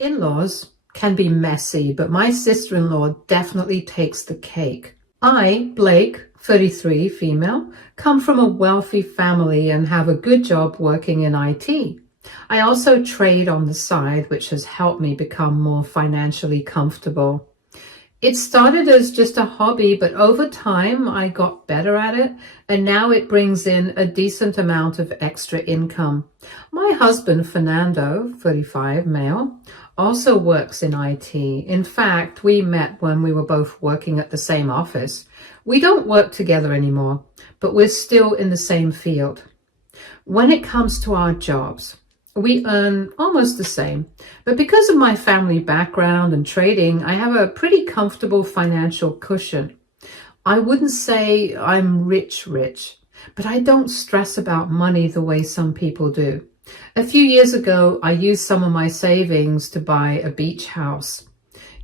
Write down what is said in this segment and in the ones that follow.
In-laws can be messy, but my sister-in-law definitely takes the cake. I, Blake, 33, female, come from a wealthy family and have a good job working in IT. I also trade on the side, which has helped me become more financially comfortable. It started as just a hobby, but over time I got better at it, and now it brings in a decent amount of extra income. My husband, Fernando, 35, male, also works in IT. In fact, we met when we were both working at the same office. We don't work together anymore, but we're still in the same field. When it comes to our jobs, we earn almost the same, but because of my family background and trading, I have a pretty comfortable financial cushion. I wouldn't say I'm rich, but I don't stress about money the way some people do. A few years ago, I used some of my savings to buy a beach house.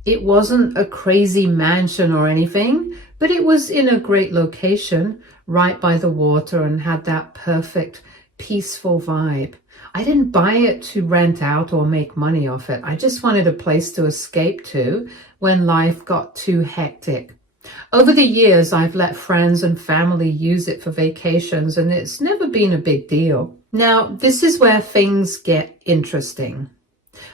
It wasn't a crazy mansion or anything, but it was in a great location, right by the water, and had that perfect, peaceful vibe. I didn't buy it to rent out or make money off it. I just wanted a place to escape to when life got too hectic. Over the years, I've let friends and family use it for vacations, and it's never been a big deal. Now, this is where things get interesting.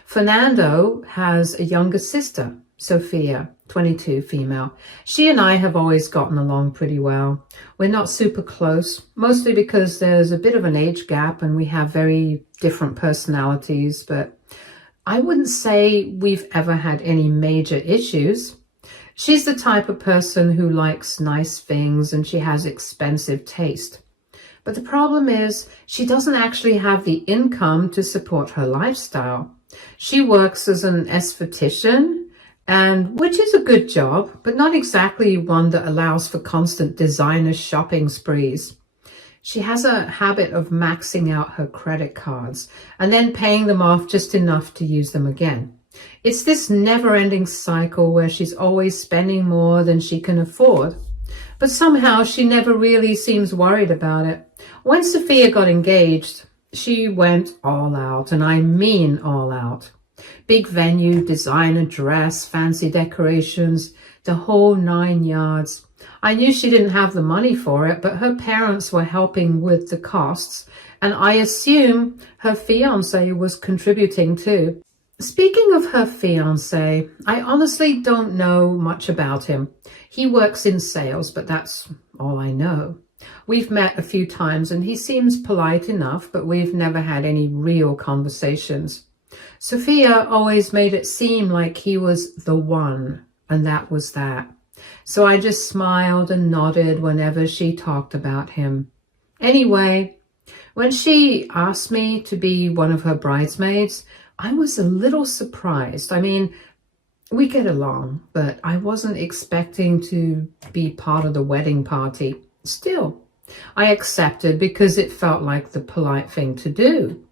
Fernando has a younger sister, Sophia, 22, female. She and I have always gotten along pretty well. We're not super close, mostly because there's a bit of an age gap and we have very different personalities, but I wouldn't say we've ever had any major issues. She's the type of person who likes nice things and she has expensive taste. But the problem is she doesn't actually have the income to support her lifestyle. She works as an esthetician, and which is a good job, but not exactly one that allows for constant designer shopping sprees. She has a habit of maxing out her credit cards and then paying them off just enough to use them again. It's this never-ending cycle where she's always spending more than she can afford, but somehow she never really seems worried about it. When Sophia got engaged, she went all out, and I mean all out. Big venue, designer dress, fancy decorations, the whole 9 yards. I knew she didn't have the money for it, but her parents were helping with the costs, and I assume her fiancé was contributing too. Speaking of her fiancé, I honestly don't know much about him. He works in sales, but that's all I know. We've met a few times and he seems polite enough, but we've never had any real conversations. Sophia always made it seem like he was the one, and that was that. So I just smiled and nodded whenever she talked about him. Anyway, when she asked me to be one of her bridesmaids, I was a little surprised. I mean, we get along, but I wasn't expecting to be part of the wedding party. Still, I accepted because it felt like the polite thing to do.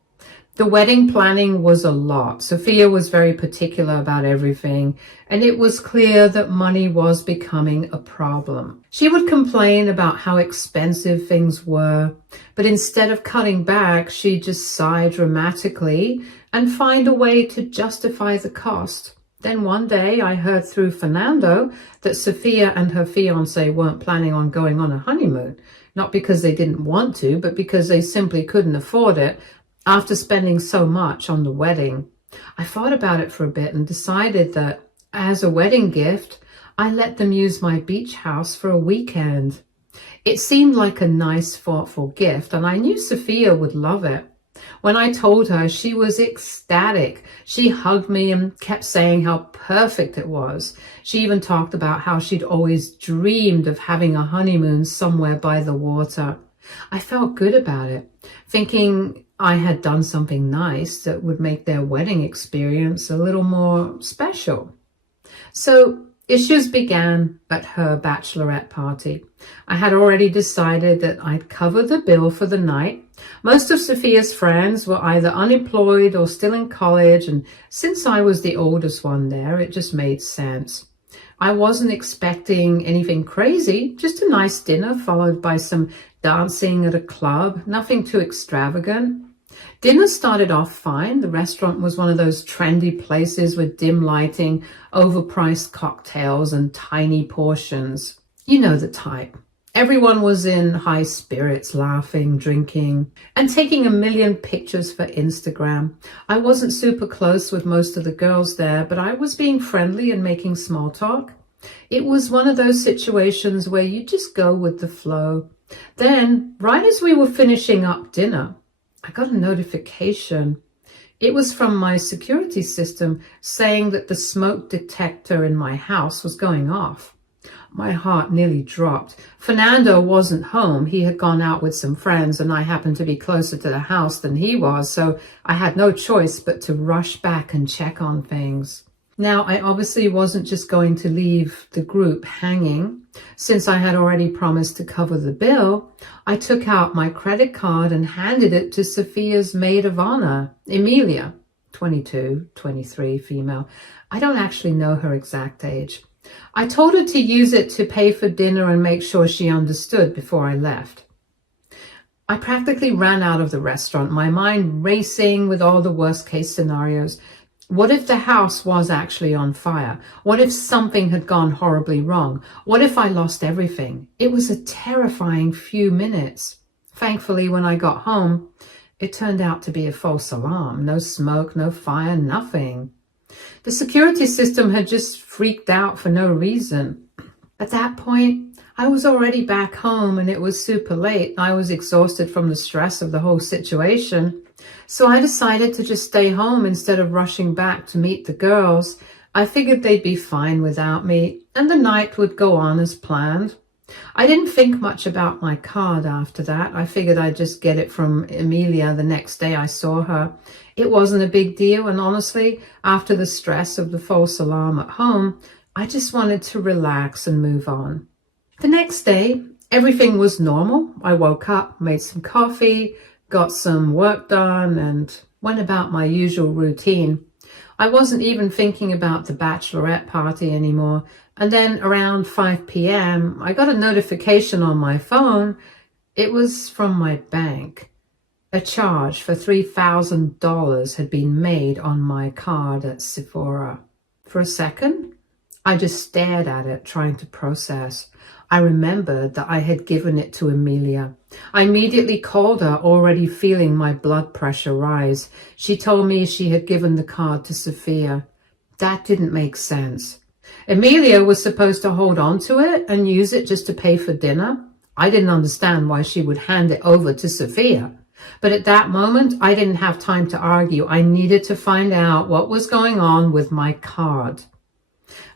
The wedding planning was a lot. Sophia was very particular about everything, and it was clear that money was becoming a problem. She would complain about how expensive things were, but instead of cutting back, she'd just sigh dramatically and find a way to justify the cost. Then one day I heard through Fernando that Sophia and her fiancé weren't planning on going on a honeymoon, not because they didn't want to, but because they simply couldn't afford it after spending so much on the wedding. I thought about it for a bit and decided that as a wedding gift, I let them use my beach house for a weekend. It seemed like a nice, thoughtful gift, and I knew Sophia would love it. When I told her, she was ecstatic. She hugged me and kept saying how perfect it was. She even talked about how she'd always dreamed of having a honeymoon somewhere by the water. I felt good about it, thinking I had done something nice that would make their wedding experience a little more special. So issues began at her bachelorette party. I had already decided that I'd cover the bill for the night. Most of Sophia's friends were either unemployed or still in college, and since I was the oldest one there, it just made sense. I wasn't expecting anything crazy, just a nice dinner followed by some dancing at a club, nothing too extravagant. Dinner started off fine. The restaurant was one of those trendy places with dim lighting, overpriced cocktails, and tiny portions. You know the type. Everyone was in high spirits, laughing, drinking, and taking a million pictures for Instagram. I wasn't super close with most of the girls there, but I was being friendly and making small talk. It was one of those situations where you just go with the flow. Then, right as we were finishing up dinner, I got a notification. It was from my security system saying that the smoke detector in my house was going off. My heart nearly dropped. Fernando wasn't home. He had gone out with some friends, and I happened to be closer to the house than he was, so I had no choice but to rush back and check on things. Now, I obviously wasn't just going to leave the group hanging. Since I had already promised to cover the bill, I took out my credit card and handed it to Sophia's maid of honor, Emilia, 22, 23, female. I don't actually know her exact age. I told her to use it to pay for dinner and make sure she understood before I left. I practically ran out of the restaurant, my mind racing with all the worst case scenarios. What if the house was actually on fire? What if something had gone horribly wrong? What if I lost everything? It was a terrifying few minutes. Thankfully, when I got home, it turned out to be a false alarm. No smoke, no fire, nothing. The security system had just freaked out for no reason. At that point, I was already back home and it was super late. I was exhausted from the stress of the whole situation. So I decided to just stay home instead of rushing back to meet the girls. I figured they'd be fine without me, and the night would go on as planned. I didn't think much about my card after that. I figured I'd just get it from Emilia the next day I saw her. It wasn't a big deal, and honestly, after the stress of the false alarm at home, I just wanted to relax and move on. The next day, everything was normal. I woke up, made some coffee, got some work done, and went about my usual routine. I wasn't even thinking about the bachelorette party anymore. And then around 5 p.m., I got a notification on my phone. It was from my bank. A charge for $3,000 had been made on my card at Sephora. For a second, I just stared at it, trying to process. I remembered that I had given it to Emilia. I immediately called her, already feeling my blood pressure rise. She told me she had given the card to Sophia. That didn't make sense. Emilia was supposed to hold on to it and use it just to pay for dinner. I didn't understand why she would hand it over to Sophia. But at that moment, I didn't have time to argue. I needed to find out what was going on with my card.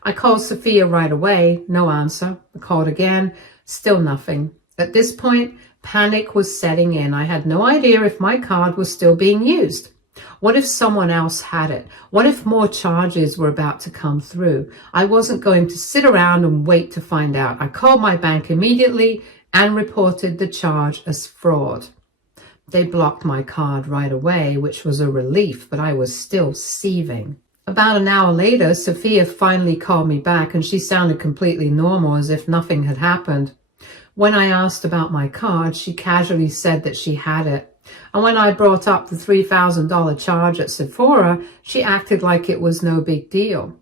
I called Sophia right away, no answer. I called again, still nothing. At this point, panic was setting in. I had no idea if my card was still being used. What if someone else had it? What if more charges were about to come through? I wasn't going to sit around and wait to find out. I called my bank immediately and reported the charge as fraud. They blocked my card right away, which was a relief, but I was still seething. About an hour later, Sophia finally called me back, and she sounded completely normal, as if nothing had happened. When I asked about my card, she casually said that she had it. And when I brought up the $3,000 charge at Sephora, she acted like it was no big deal.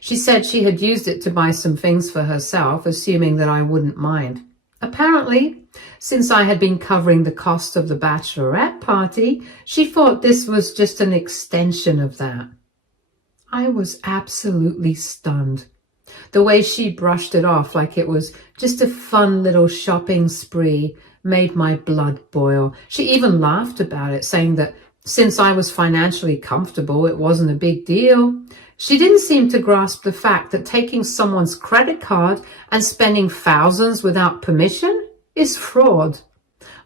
She said she had used it to buy some things for herself, assuming that I wouldn't mind. Apparently, since I had been covering the cost of the bachelorette party, she thought this was just an extension of that. I was absolutely stunned. The way she brushed it off like it was just a fun little shopping spree made my blood boil. She even laughed about it, saying that since I was financially comfortable, it wasn't a big deal. She didn't seem to grasp the fact that taking someone's credit card and spending thousands without permission is fraud.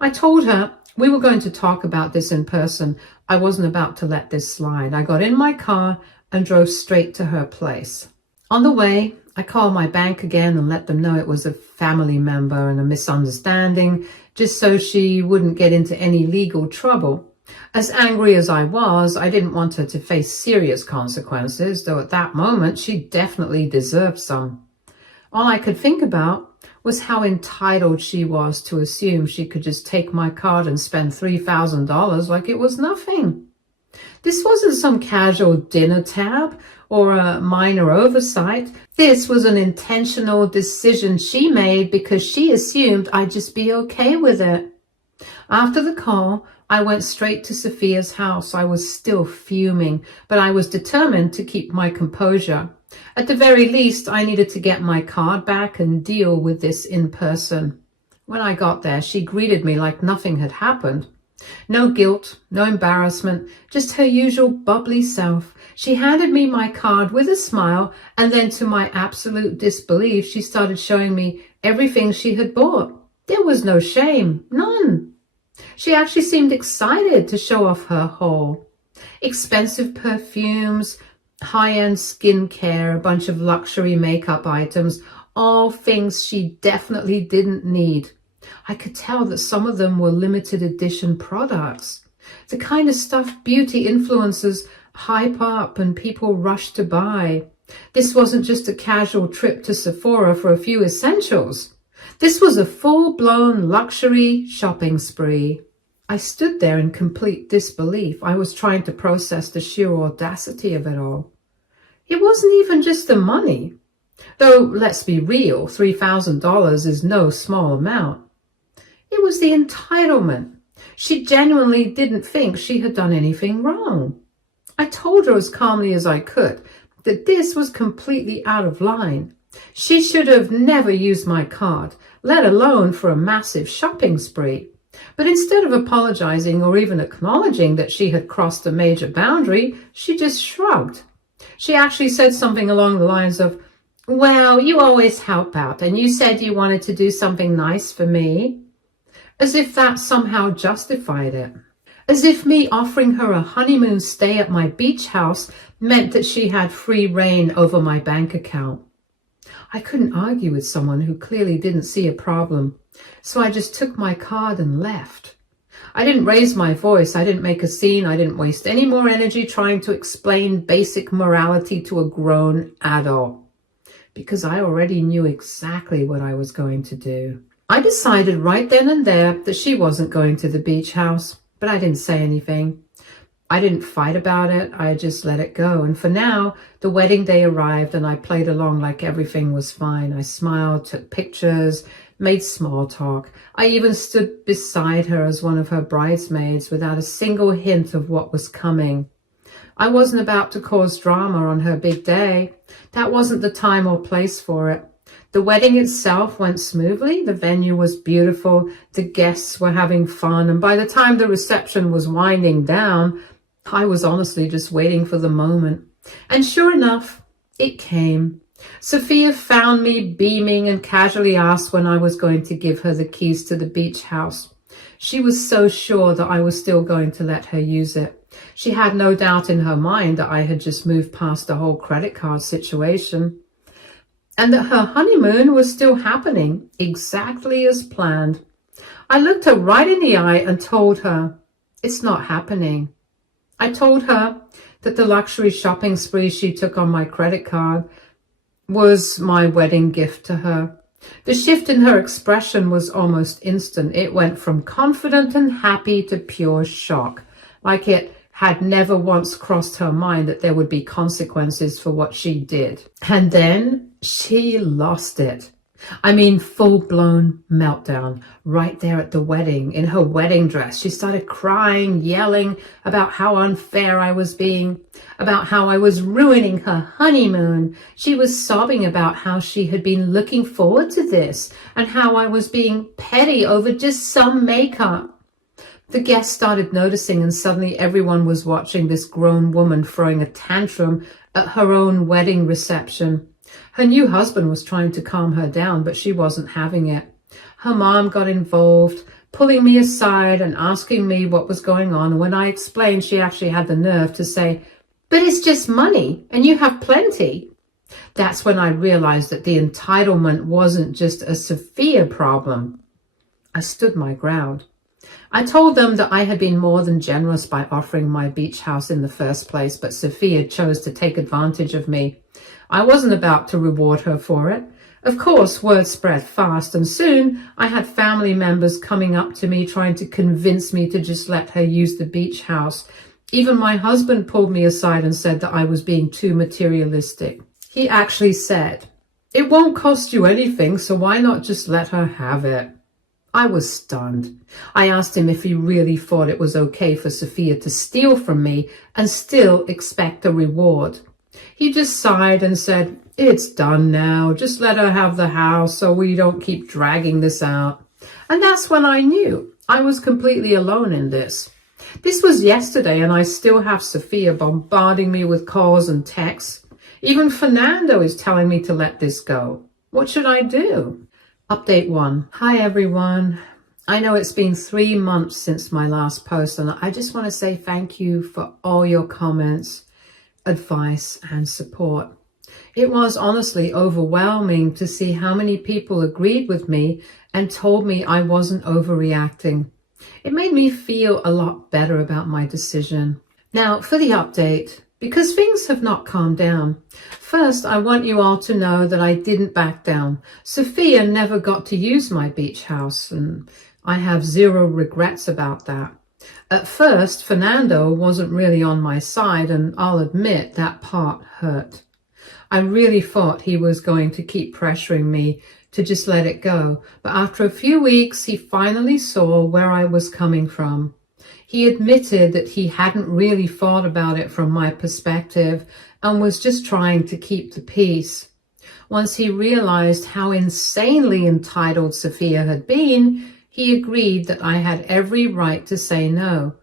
I told her we were going to talk about this in person. I wasn't about to let this slide. I got in my car and drove straight to her place. On the way, I called my bank again and let them know it was a family member and a misunderstanding, just so she wouldn't get into any legal trouble. As angry as I was, I didn't want her to face serious consequences, though at that moment she definitely deserved some. All I could think about was how entitled she was to assume she could just take my card and spend $3,000 like it was nothing. This wasn't some casual dinner tab or a minor oversight. This was an intentional decision she made because she assumed I'd just be okay with it. After the call, I went straight to Sophia's house. I was still fuming, but I was determined to keep my composure. At the very least, I needed to get my card back and deal with this in person. When I got there, she greeted me like nothing had happened. No guilt, no embarrassment, just her usual bubbly self. She handed me my card with a smile, and then to my absolute disbelief, she started showing me everything she had bought. There was no shame, none. She actually seemed excited to show off her haul. Expensive perfumes, high-end skincare, a bunch of luxury makeup items, all things she definitely didn't need. I could tell that some of them were limited edition products. The kind of stuff beauty influencers hype up and people rush to buy. This wasn't just a casual trip to Sephora for a few essentials. This was a full-blown luxury shopping spree. I stood there in complete disbelief. I was trying to process the sheer audacity of it all. It wasn't even just the money. Though, let's be real, $3,000 is no small amount. It was the entitlement. She genuinely didn't think she had done anything wrong. I told her as calmly as I could that this was completely out of line. She should have never used my card, let alone for a massive shopping spree. But instead of apologizing or even acknowledging that she had crossed a major boundary, she just shrugged. She actually said something along the lines of, "Well, you always help out, and you said you wanted to do something nice for me." As if that somehow justified it. As if me offering her a honeymoon stay at my beach house meant that she had free reign over my bank account. I couldn't argue with someone who clearly didn't see a problem, so I just took my card and left. I didn't raise my voice, I didn't make a scene, I didn't waste any more energy trying to explain basic morality to a grown adult, because I already knew exactly what I was going to do. I decided right then and there that she wasn't going to the beach house, but I didn't say anything. I didn't fight about it, I just let it go. And for now, the wedding day arrived and I played along like everything was fine. I smiled, took pictures, made small talk. I even stood beside her as one of her bridesmaids without a single hint of what was coming. I wasn't about to cause drama on her big day. That wasn't the time or place for it. The wedding itself went smoothly. The venue was beautiful. The guests were having fun. And by the time the reception was winding down, I was honestly just waiting for the moment. And sure enough, it came. Sophia found me beaming and casually asked when I was going to give her the keys to the beach house. She was so sure that I was still going to let her use it. She had no doubt in her mind that I had just moved past the whole credit card situation, and that her honeymoon was still happening exactly as planned. I looked her right in the eye and told her, "It's not happening." I told her that the luxury shopping spree she took on my credit card was my wedding gift to her. The shift in her expression was almost instant. It went from confident and happy to pure shock, like it had never once crossed her mind that there would be consequences for what she did. And then she lost it. I mean, full-blown meltdown right there at the wedding in her wedding dress. She started crying, yelling about how unfair I was being, about how I was ruining her honeymoon. She was sobbing about how she had been looking forward to this and how I was being petty over just some makeup. The guests started noticing, and suddenly everyone was watching this grown woman throwing a tantrum at her own wedding reception. Her new husband was trying to calm her down, but she wasn't having it. Her mom got involved, pulling me aside and asking me what was going on. When I explained, she actually had the nerve to say, "But it's just money, and you have plenty." That's when I realized that the entitlement wasn't just a Sophia problem. I stood my ground. I told them that I had been more than generous by offering my beach house in the first place, but Sophia chose to take advantage of me. I wasn't about to reward her for it. Of course, word spread fast, and soon I had family members coming up to me trying to convince me to just let her use the beach house. Even my husband pulled me aside and said that I was being too materialistic. He actually said, "It won't cost you anything, so why not just let her have it?" I was stunned. I asked him if he really thought it was okay for Sophia to steal from me and still expect a reward. He just sighed and said, "It's done now. Just let her have the house so we don't keep dragging this out." And that's when I knew I was completely alone in this. This was yesterday, and I still have Sophia bombarding me with calls and texts. Even Fernando is telling me to let this go. What should I do? Update 1. Hi everyone. I know it's been 3 months since my last post, and I just want to say thank you for all your comments, advice and support. It was honestly overwhelming to see how many people agreed with me and told me I wasn't overreacting. It made me feel a lot better about my decision. Now for the update, because things have not calmed down. First, I want you all to know that I didn't back down. Sophia never got to use my beach house, and I have zero regrets about that. At first, Fernando wasn't really on my side, and I'll admit that part hurt. I really thought he was going to keep pressuring me to just let it go, but after a few weeks, he finally saw where I was coming from. He admitted that he hadn't really thought about it from my perspective and was just trying to keep the peace. Once he realized how insanely entitled Sophia had been, he agreed that I had every right to say no.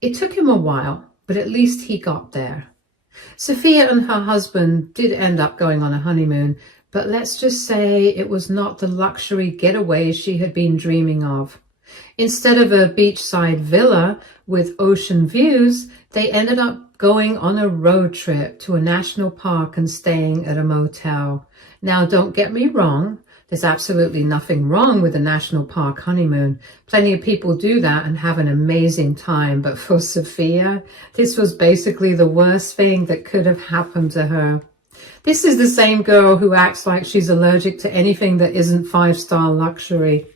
It took him a while, but at least he got there. Sophia and her husband did end up going on a honeymoon, but let's just say it was not the luxury getaway she had been dreaming of. Instead of a beachside villa with ocean views, they ended up going on a road trip to a national park and staying at a motel. Now, don't get me wrong. There's absolutely nothing wrong with a national park honeymoon. Plenty of people do that and have an amazing time. But for Sophia, this was basically the worst thing that could have happened to her. This is the same girl who acts like she's allergic to anything that isn't 5-star luxury.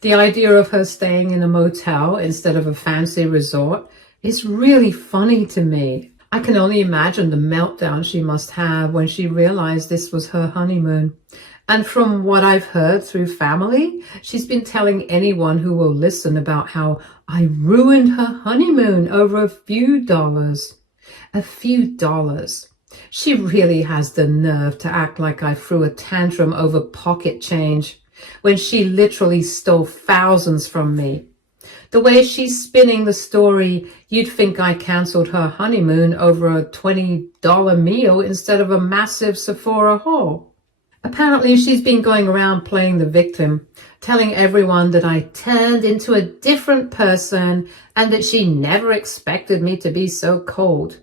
The idea of her staying in a motel instead of a fancy resort is really funny to me. I can only imagine the meltdown she must have when she realized this was her honeymoon. And from what I've heard through family, she's been telling anyone who will listen about how I ruined her honeymoon over a few dollars. A few dollars. She really has the nerve to act like I threw a tantrum over pocket change when she literally stole thousands from me. The way she's spinning the story, you'd think I cancelled her honeymoon over a $20 meal instead of a massive Sephora haul. Apparently she's been going around playing the victim, telling everyone that I turned into a different person and that she never expected me to be so cold.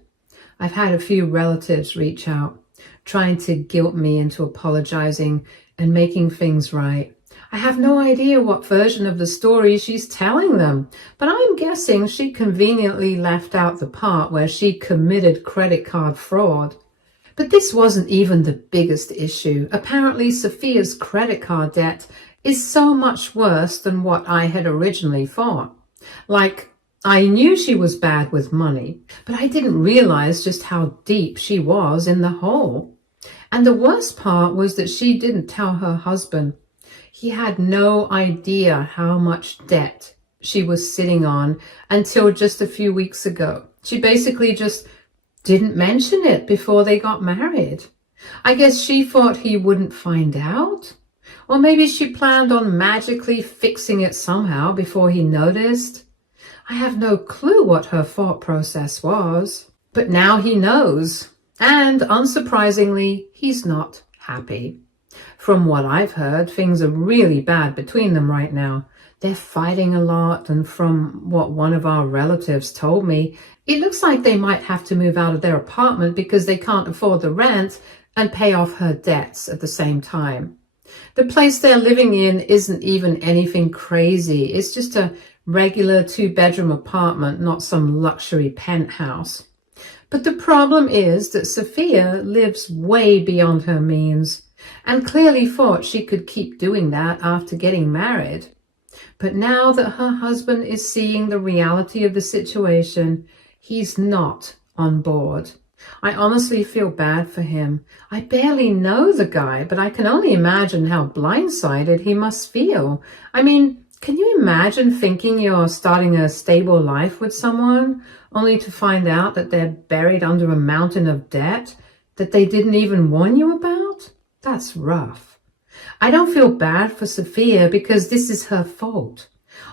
I've had a few relatives reach out, trying to guilt me into apologizing and making things right. I have no idea what version of the story she's telling them, but I'm guessing she conveniently left out the part where she committed credit card fraud. But this wasn't even the biggest issue. Apparently, Sophia's credit card debt is so much worse than what I had originally thought. Like, I knew she was bad with money, but I didn't realize just how deep she was in the hole. And the worst part was that she didn't tell her husband. He had no idea how much debt she was sitting on until just a few weeks ago. She basically just didn't mention it before they got married. I guess she thought he wouldn't find out. Or maybe she planned on magically fixing it somehow before he noticed. I have no clue what her thought process was. But now he knows. And unsurprisingly, he's not happy. From what I've heard, things are really bad between them right now. They're fighting a lot, and from what one of our relatives told me, it looks like they might have to move out of their apartment because they can't afford the rent and pay off her debts at the same time. The place they're living in isn't even anything crazy. It's just a regular 2-bedroom apartment, not some luxury penthouse. But the problem is that Sophia lives way beyond her means. and clearly thought she could keep doing that after getting married. But now that her husband is seeing the reality of the situation, he's not on board. I honestly feel bad for him. I barely know the guy, but I can only imagine how blindsided he must feel. I mean, can you imagine thinking you're starting a stable life with someone, only to find out that they're buried under a mountain of debt that they didn't even warn you about? That's rough. I don't feel bad for Sophia because this is her fault.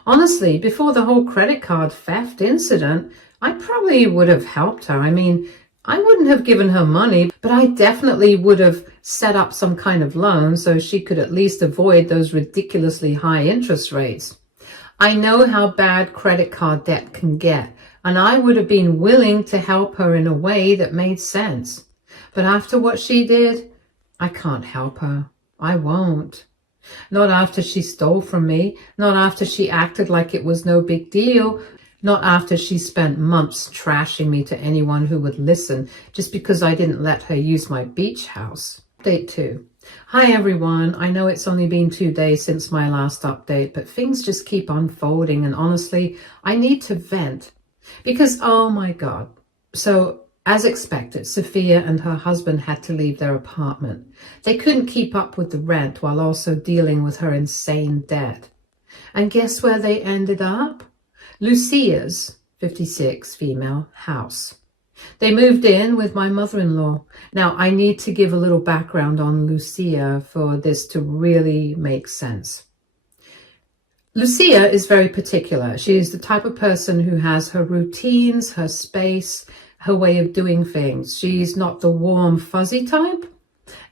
Honestly, before the whole credit card theft incident, I probably would have helped her. I mean, I wouldn't have given her money, but I definitely would have set up some kind of loan so she could at least avoid those ridiculously high interest rates. I know how bad credit card debt can get, and I would have been willing to help her in a way that made sense. But after what she did, I can't help her. I won't. Not after she stole from me, not after she acted like it was no big deal, not after she spent months trashing me to anyone who would listen just because I didn't let her use my beach house. Update 2. Hi everyone, I know it's only been 2 days since my last update, but things just keep unfolding and honestly, I need to vent. Because, oh my God. So, as expected, Sophia and her husband had to leave their apartment. They couldn't keep up with the rent while also dealing with her insane debt. And guess where they ended up? Lucia's, 56, female, house. They moved in with my mother-in-law. Now, I need to give a little background on Lucia for this to really make sense. Lucia is very particular. She is the type of person who has her routines, her space, her way of doing things. She's not the warm, fuzzy type.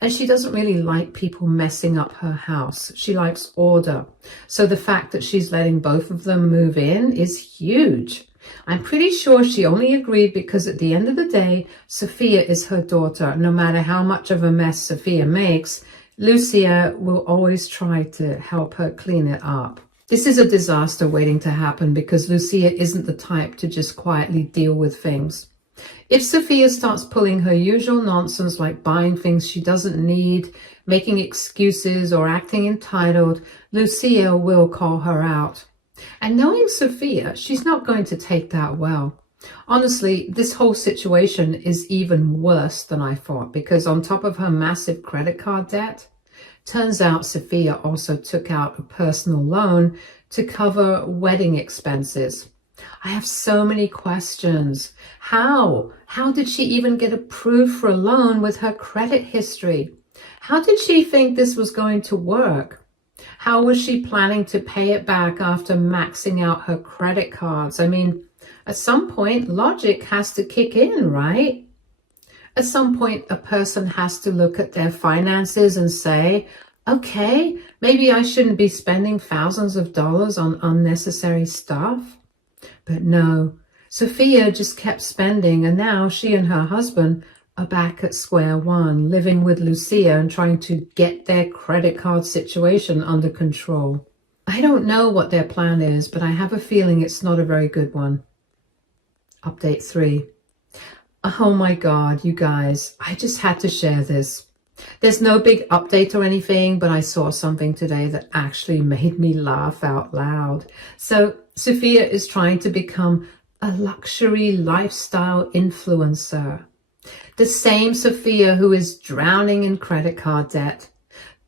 And she doesn't really like people messing up her house. She likes order. So the fact that she's letting both of them move in is huge. I'm pretty sure she only agreed because at the end of the day, Sophia is her daughter. No matter how much of a mess Sophia makes, Lucia will always try to help her clean it up. This is a disaster waiting to happen because Lucia isn't the type to just quietly deal with things. If Sophia starts pulling her usual nonsense like buying things she doesn't need, making excuses or acting entitled, Lucia will call her out. And knowing Sophia, she's not going to take that well. Honestly, this whole situation is even worse than I thought because on top of her massive credit card debt, turns out Sophia also took out a personal loan to cover wedding expenses. I have so many questions. How? How did she even get approved for a loan with her credit history? How did she think this was going to work? How was she planning to pay it back after maxing out her credit cards? I mean, at some point, logic has to kick in, right? At some point, a person has to look at their finances and say, okay, maybe I shouldn't be spending thousands of dollars on unnecessary stuff. But no, Sophia just kept spending, and now she and her husband are back at square one, living with Lucia and trying to get their credit card situation under control. I don't know what their plan is, but I have a feeling it's not a very good one. Update 3. Oh my God, you guys, I just had to share this. There's no big update or anything, but I saw something today that actually made me laugh out loud. So Sophia is trying to become a luxury lifestyle influencer. The same Sophia who is drowning in credit card debt.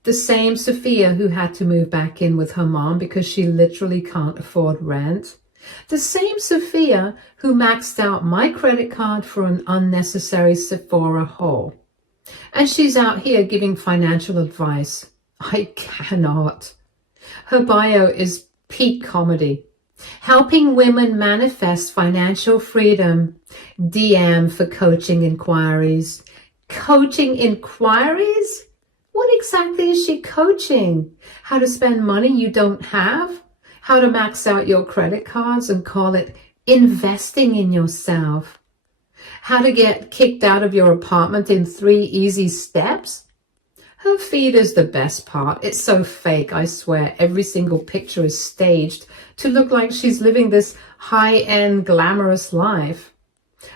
The same Sophia who had to move back in with her mom because she literally can't afford rent. The same Sophia who maxed out my credit card for an unnecessary Sephora haul. And she's out here giving financial advice. I cannot. Her bio is peak comedy. Helping women manifest financial freedom. DM for coaching inquiries. Coaching inquiries? What exactly is she coaching? How to spend money you don't have? How to max out your credit cards and call it investing in yourself? How to get kicked out of your apartment in 3 easy steps? Her feed is the best part. It's so fake, I swear. Every single picture is staged to look like she's living this high-end glamorous life.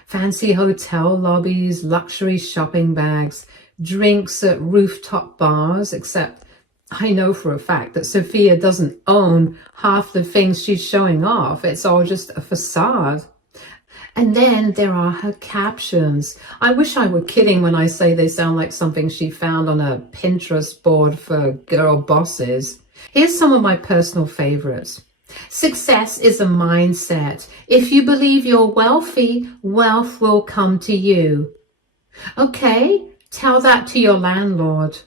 Fancy hotel lobbies, luxury shopping bags, drinks at rooftop bars, except I know for a fact that Sophia doesn't own half the things she's showing off. It's all just a facade. And then there are her captions. I wish I were kidding when I say they sound like something she found on a Pinterest board for girl bosses. Here's some of my personal favorites. Success is a mindset. If you believe you're wealthy, wealth will come to you. Okay, tell that to your landlord.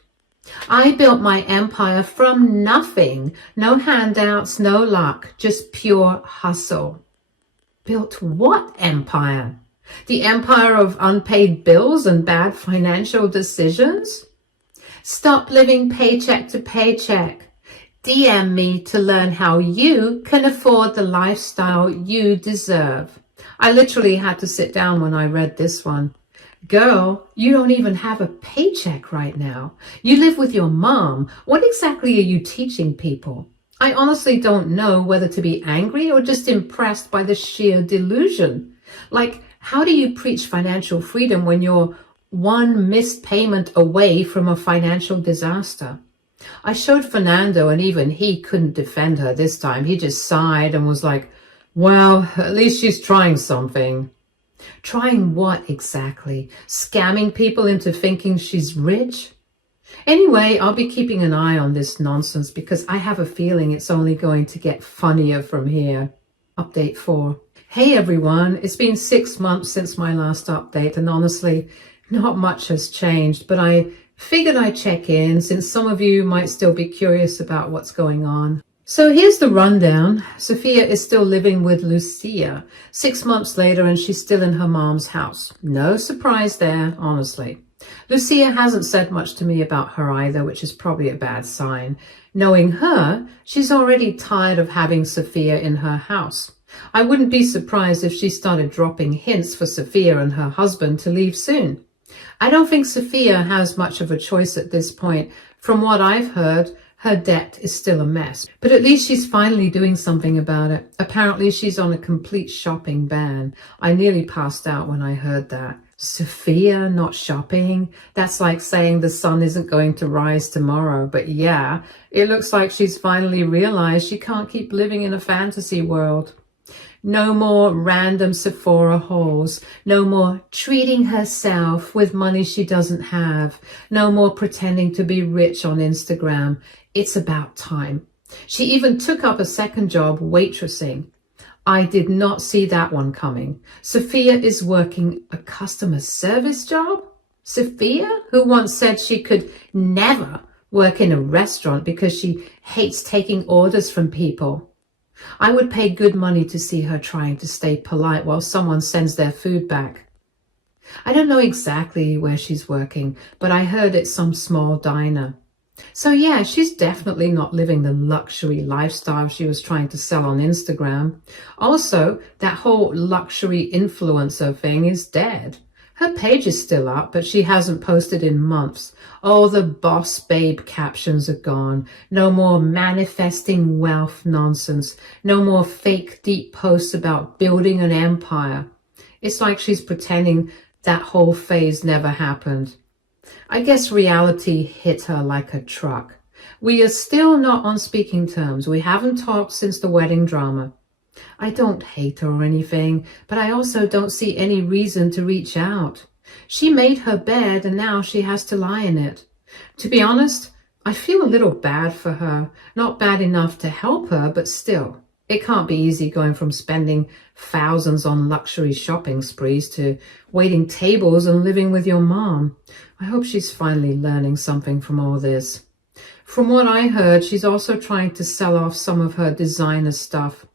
I built my empire from nothing. No handouts, no luck, just pure hustle. Built what empire? The empire of unpaid bills and bad financial decisions? Stop living paycheck to paycheck. DM me to learn how you can afford the lifestyle you deserve. I literally had to sit down when I read this one. Girl, you don't even have a paycheck right now. You live with your mom. What exactly are you teaching people? I honestly don't know whether to be angry or just impressed by the sheer delusion. Like, how do you preach financial freedom when you're one missed payment away from a financial disaster? I showed Fernando and even he couldn't defend her this time. He just sighed and was like, well, at least she's trying something. Trying what exactly? Scamming people into thinking she's rich? Anyway, I'll be keeping an eye on this nonsense because I have a feeling it's only going to get funnier from here. Update 4. Hey everyone, it's been 6 months since my last update and honestly, not much has changed, but I figured I'd check in since some of you might still be curious about what's going on. So here's the rundown. Sophia is still living with Lucia 6 months later and she's still in her mom's house. No surprise there, honestly. Lucia hasn't said much to me about her either, which is probably a bad sign. Knowing her, she's already tired of having Sophia in her house. I wouldn't be surprised if she started dropping hints for Sophia and her husband to leave soon. I don't think Sophia has much of a choice at this point. From what I've heard, her debt is still a mess, but at least she's finally doing something about it. Apparently she's on a complete shopping ban. I nearly passed out when I heard that. Sophia not shopping? That's like saying the sun isn't going to rise tomorrow. But yeah, it looks like she's finally realized she can't keep living in a fantasy world. No more random Sephora hauls. No more treating herself with money she doesn't have. No more pretending to be rich on Instagram. It's about time. She even took up a second job waitressing. I did not see that one coming. Sophia is working a customer service job? Sophia, who once said she could never work in a restaurant because she hates taking orders from people. I would pay good money to see her trying to stay polite while someone sends their food back. I don't know exactly where she's working, but I heard it's some small diner. So yeah, she's definitely not living the luxury lifestyle she was trying to sell on Instagram. Also, that whole luxury influencer thing is dead. Her page is still up, but she hasn't posted in months. All the boss babe captions are gone. No more manifesting wealth nonsense. No more fake deep posts about building an empire. It's like she's pretending that whole phase never happened. I guess reality hit her like a truck. We are still not on speaking terms. We haven't talked since the wedding drama. I don't hate her or anything, but I also don't see any reason to reach out. She made her bed and now she has to lie in it. To be honest, I feel a little bad for her. Not bad enough to help her, but still. It can't be easy going from spending thousands on luxury shopping sprees to waiting tables and living with your mom. I hope she's finally learning something from all this. From what I heard, she's also trying to sell off some of her designer stuff.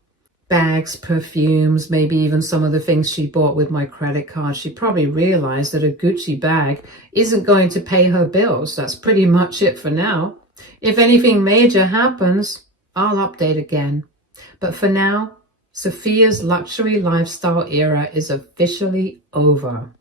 Bags, perfumes, maybe even some of the things she bought with my credit card. She probably realized that a Gucci bag isn't going to pay her bills. That's pretty much it for now. If anything major happens, I'll update again. But for now, Sophia's luxury lifestyle era is officially over.